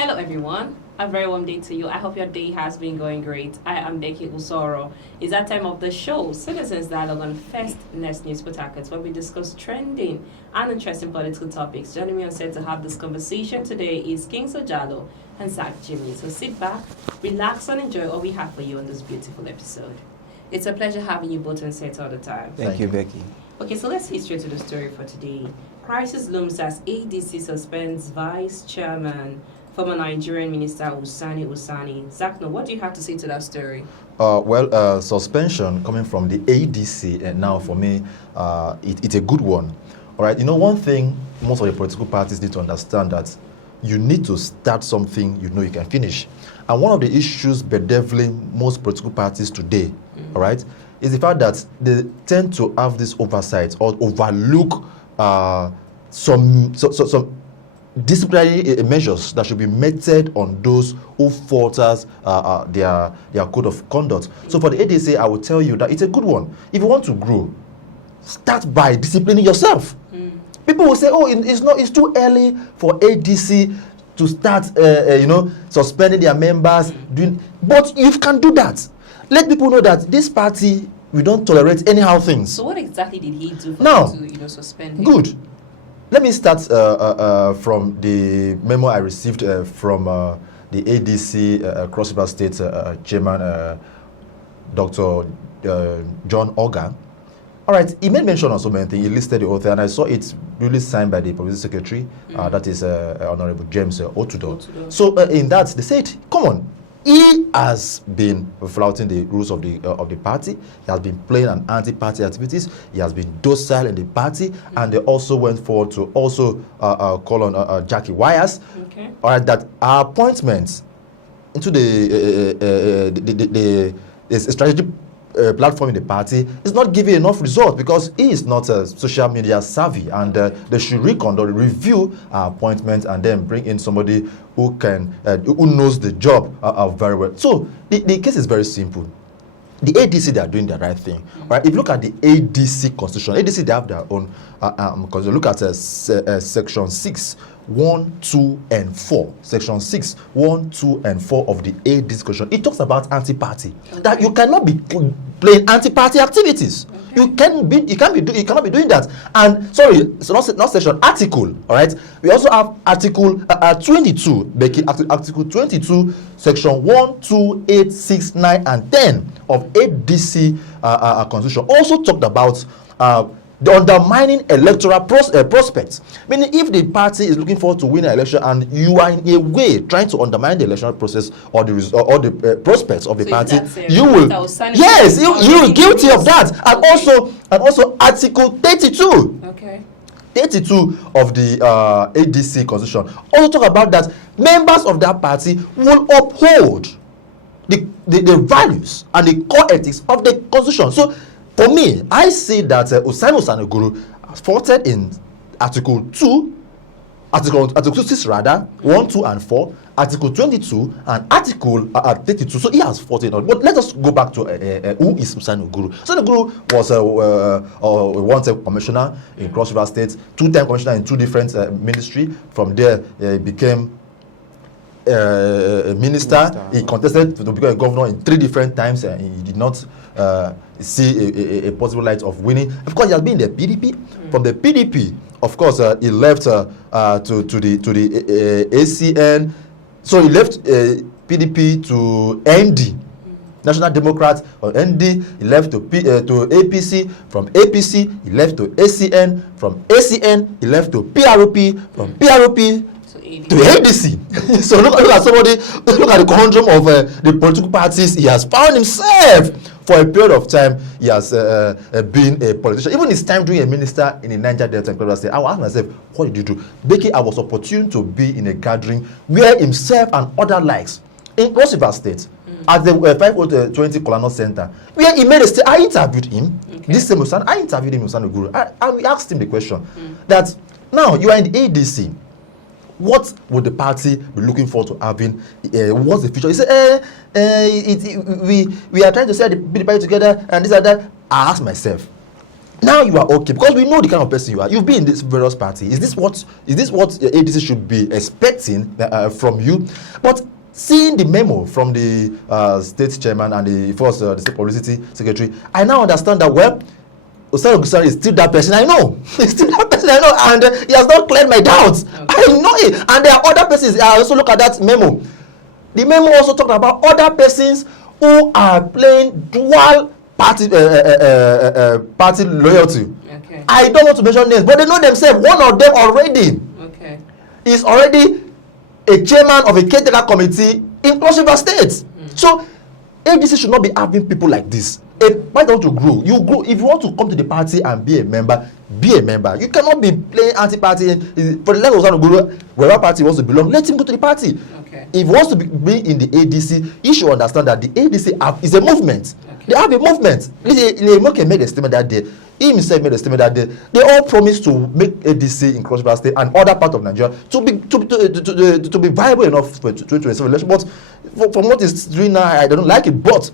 Hello everyone, a very warm day to you. I hope your day has been going great. I am Becky Usoro. It's that time of the show, Citizens Dialogue on First Next News Potakets, where we discuss trending and interesting political topics. Joining me on set to have this conversation today is King Sojalo and Zach Jimmy. So sit back, relax and enjoy all we have for you on this beautiful episode. It's a pleasure having you both on set all the time. Thank you, Becky. Okay, so let's hit straight to the story for today. Crisis looms as ADC suspends Vice Chairman, former Nigerian Minister Usani. Zach, what do you have to say to that story? Suspension coming from the ADC, and now for me, it's a good one. All right, one thing most of the political parties need to understand that you need to start something you know you can finish. And one of the issues bedeviling most political parties today, all right, is the fact that they tend to have this oversight or overlook some disciplinary measures that should be meted on those who falters their code of conduct. So for the ADC, I will tell you that it's a good one. If you want to grow, start by disciplining yourself. People will say, "Oh, it's too early for ADC to start, suspending their members." But you can do that. Let people know that this party, we don't tolerate anyhow things. So what exactly did he do for now, you to suspend him? Good. Let me start from the memo I received from the ADC Cross River State Chairman, Dr. John Oga. All right, he made mention of so many things. He listed the author, and I saw it really signed by the Public Secretary, that is Honorable James Otudo. So in that, they said, come on, he has been flouting the rules of the party. He has been playing an anti-party activities. He has been docile in the party, and they also went forward to also call on Jackie Wires. Okay. All right, that our appointments into the strategic platform in the party is not giving enough result because he is not social media savvy, and they should review our appointments and then bring in somebody who knows the job very well. So the case is very simple. The ADC, they are doing the right thing. Right? If you look at the ADC constitution, ADC, they have their own constitution. Look at section 6, 1, 2, and 4. Section 6, 1, 2, and 4 of the ADC constitution. It talks about anti-party. Okay. That you cannot be playing anti-party activities. Okay. You cannot be doing that. And sorry, so not section, article. All right. We also have article 22, Becky, article 22, section 1, 2, 8, 6, 9, and 10 of ADC constitution also talked about the undermining electoral prospects. Meaning, if the party is looking forward to win an election and you are in a way trying to undermine the electoral process or the prospects of the party, you will be guilty of that. And also Article 32. Okay. 32 of the ADC constitution also talk about that members of that party will uphold the values and the core ethics of the constitution. So for me, I see that Usani Uguru faulted in Article 2, Article 6 rather, 1, 2, and 4, Article 22, and Article 32. So he has faulted on. But let us go back to who is Usani Uguru. Usani Uguru was a one-time commissioner in Cross River State, two-time commissioner in two different ministries. From there, he became a minister. He contested to become a governor in 3 different times, and he did not see a possible light of winning. Of course, he has been in the PDP. From the PDP, of course, he left to the ACN. So he left PDP to ND, National Democrats, or ND. He left to APC. From APC, he left to ACN. From ACN, he left to PRP. From PRP to ADC. So look at somebody, look at the conundrum of the political parties. He has found himself. For a period of time, he has been a politician. Even his time being a minister in the Niger Delta and State, I will ask myself, what did you do? Becky, I was opportune to be in a gathering where himself and other likes in Cross River State at the 520 Colonel Center, where he made a statement. I interviewed him. Okay. This same Usani, I interviewed him, Usani Uguru, and we asked him the question that now you are in the ADC. What would the party be looking forward to having? What's the future? He said, we are trying to set the party together and this and that. I asked myself, Now you are okay because we know the kind of person you are. You've been in this various party. Is this what ADC should be expecting from you? But seeing the memo from the state chairman and the state publicity secretary, I now understand that Usani is still that person. I know. He's still that person. I know, and he has not cleared my doubts. Okay. I know it. And there are other persons. I also look at that memo. The memo also talked about other persons who are playing dual party loyalty. Okay. I don't want to mention names, but they know themselves. One of them already is already a chairman of a caretaker committee in Cross River State. So ADC should not be having people like this. A party want to grow. You grow. If you want to come to the party and be a member, be a member. You cannot be playing anti-party. For the level of Uguru, wherever party wants to belong, let him go to the party. Okay. If he wants to be in the ADC, he should understand that the ADC is a movement. Okay. They have a movement. Lemoke made a statement that day. He himself made a statement that day. They all promised to make ADC in Cross River State and other parts of Nigeria to be viable enough for 2027 election. But from what it's doing now, I don't like it. But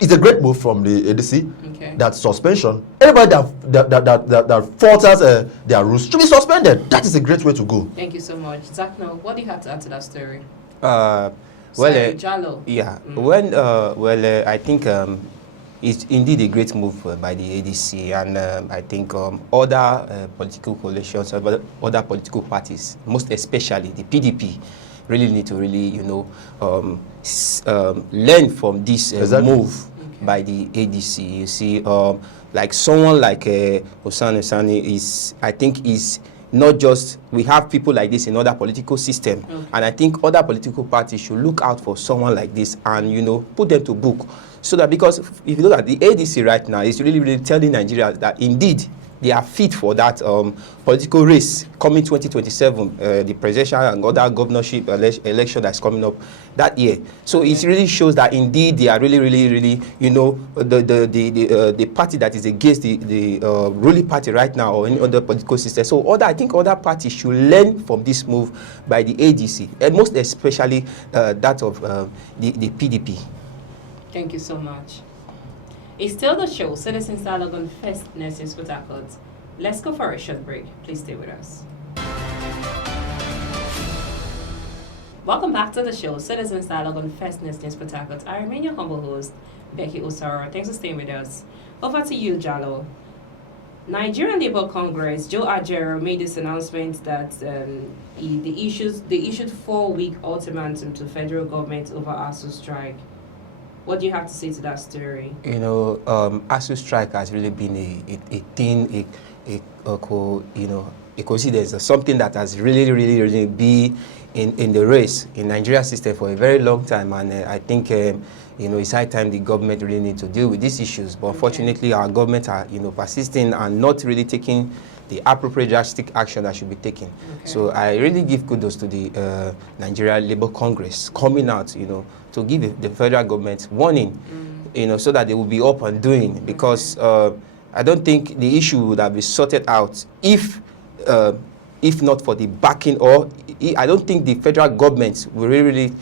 it's a great move from the ADC. That suspension. Everybody that falters their rules should be suspended. That is a great way to go. Thank you so much, Zach. Now, what do you have to add to that story? Jalo. Yeah. I think it's indeed a great move by the ADC, and I think other political coalitions, other political parties, most especially the PDP, really need to learn from this move by the ADC. You see, like someone like Usani is, I think, is not just, we have people like this in other political system, and I think other political parties should look out for someone like this and put them to book, so that, because if you look at the ADC right now, it's really telling Nigeria that indeed they are fit for that political race coming 2027, the presidential and other governorship election that's coming up that year. So it really shows that indeed they are really, the party that is against the ruling party right now or any other political system. So I think other parties should learn from this move by the ADC, and most especially that of the PDP. Thank you so much. It's still the show, Citizens Dialogue on First Nation Port Harcourt. Let's go for a short break. Please stay with us. Welcome back to the show, Citizens Dialogue on First Nation Port Harcourt. I remain your humble host, Becky Osaro. Thanks for staying with us. Over to you, Jalo. Nigerian Labour Congress, Joe Ajero, made this announcement that they issued 4-week ultimatum to federal government over ASU strike. What do you have to say to that story? ASU strike has really been a thing, a coincidence, something that has really been in the race in Nigeria system for a very long time, and I think it's high time the government really need to deal with these issues. But unfortunately, our government are persisting and not really taking the appropriate drastic action that should be taken. So I really give kudos to the Nigeria Labour Congress coming out, to give the federal government warning, so that they will be up and doing. Because I don't think the issue would have been sorted out if not for the backing, or I don't think the federal government will really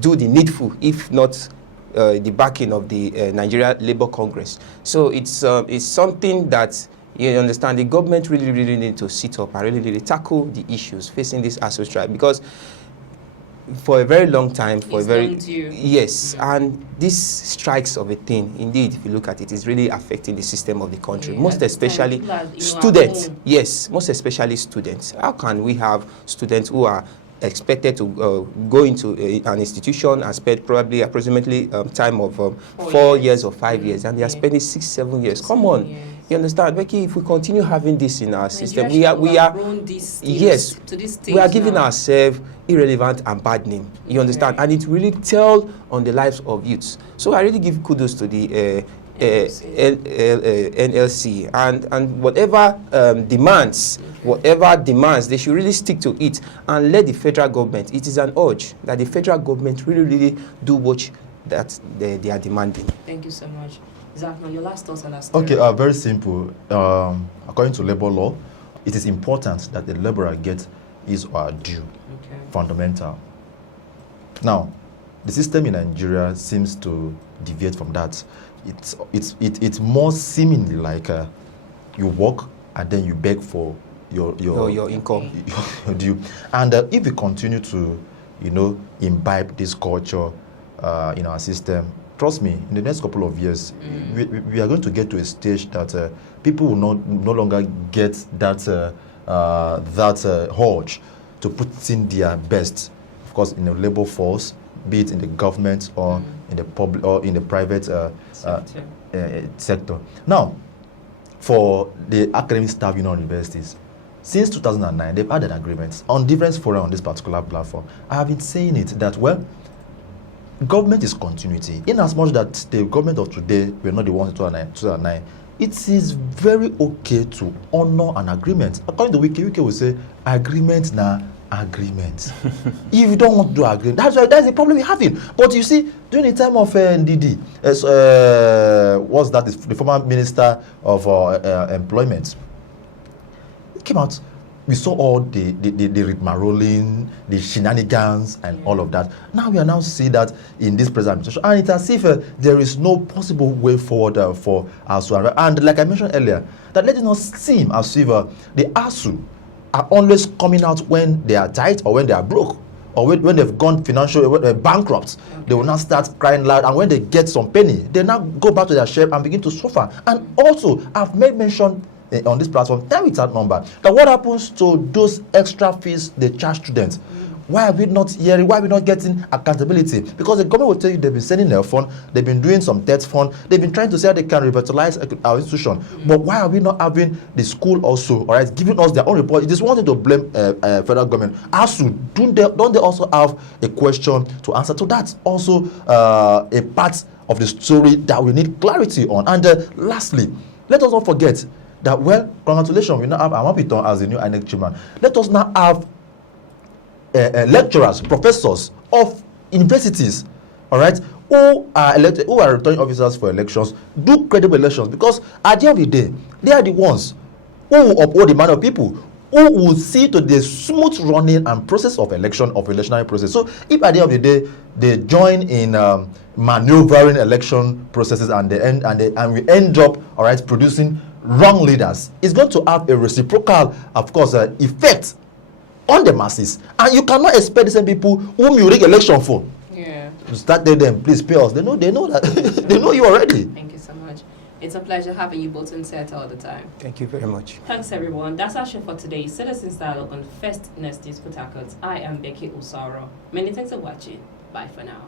do the needful if not the backing of the Nigeria Labour Congress. So it's something that, you understand, the government really need to sit up and really tackle the issues facing this ASU strike, because for a very long time, and these strikes of a thing, indeed, if you look at it, is really affecting the system of the country, most especially students. Yes, most especially students. How can we have students who are expected to go into an institution and spend probably approximately time of 4 years or 5 years, and they are spending 6-7 years? Come on. You understand, Becky? If we continue having this in our system, we are giving ourselves irrelevant and bad name. You understand, and it really tells on the lives of youths. So I really give kudos to the NLC and whatever demands. Whatever demands, they should really stick to it and let the federal government. It is an urge that the federal government really do what that they are demanding. Thank you so much. Zachman, your last thoughts on that story. Okay, very simple. According to labor law, it is important that the laborer gets his or her due. Fundamental. Now, the system in Nigeria seems to deviate from that. It's more seemingly like you work and then you beg for your income. your due. And if we continue to, imbibe this culture in our system, trust me, in the next couple of years, we are going to get to a stage that people will no longer get that urge to put in their best, of course, in the labor force, be it in the government or in the public or in the private sector. Now, for the academic staff in our universities, since 2009, they've had an agreement on different forums on this particular platform. I have been saying it that, well, government is continuity. In as much that the government of today were not the ones in 2009, it is very okay to honor an agreement. According to Wiki will say, agreement na agreement. If you don't want to do agreement, that's the problem we're having. But you see, during the time of Ndidi, what's that? The former minister of employment, it came out. We saw all the rigmarole, the shenanigans, and all of that. Now we are now seeing that in this present administration, and it's as if there is no possible way forward for ASU. And like I mentioned earlier, that let it not seem as if the ASU are always coming out when they are tight or when they are broke, or when they've gone financially bankrupt. Okay. They will now start crying loud, and when they get some penny, they now go back to their share and begin to suffer. And also, I've made mention on this platform, time without number, that what happens to those extra fees they charge students? Why are we not hearing? Why are we not getting accountability? Because the government will tell you they've been sending their fund, they've been doing some debt fund, they've been trying to say how they can revitalize our institution. But why are we not having the school also, all right, giving us their own report? It is one thing to blame federal government. ASU, don't they also have a question to answer? So that's also a part of the story that we need clarity on. And lastly, let us not forget that, well, congratulations, we now have Amapiton as the new INEC chairman. Let us now have lecturers, professors of universities, all right, who are elected, who are returning officers for elections, do credible elections, because at the end of the day, they are the ones who will uphold the mind of people, who will see to the smooth running and process of electionary process. So if at the end of the day they join in maneuvering election processes and we end up, all right, producing wrong leaders, it's going to have a reciprocal, of course, effect on the masses. And you cannot expect the same people whom you rig election for to start telling them, please pay us. They know that. They know you already. Thank you so much. It's a pleasure having you both in set all the time. Thank you very much. Thanks, everyone. That's our show for today. Citizens Dialogue on First News Port Harcourt. I am Becky Usaro. Many thanks for watching. Bye for now.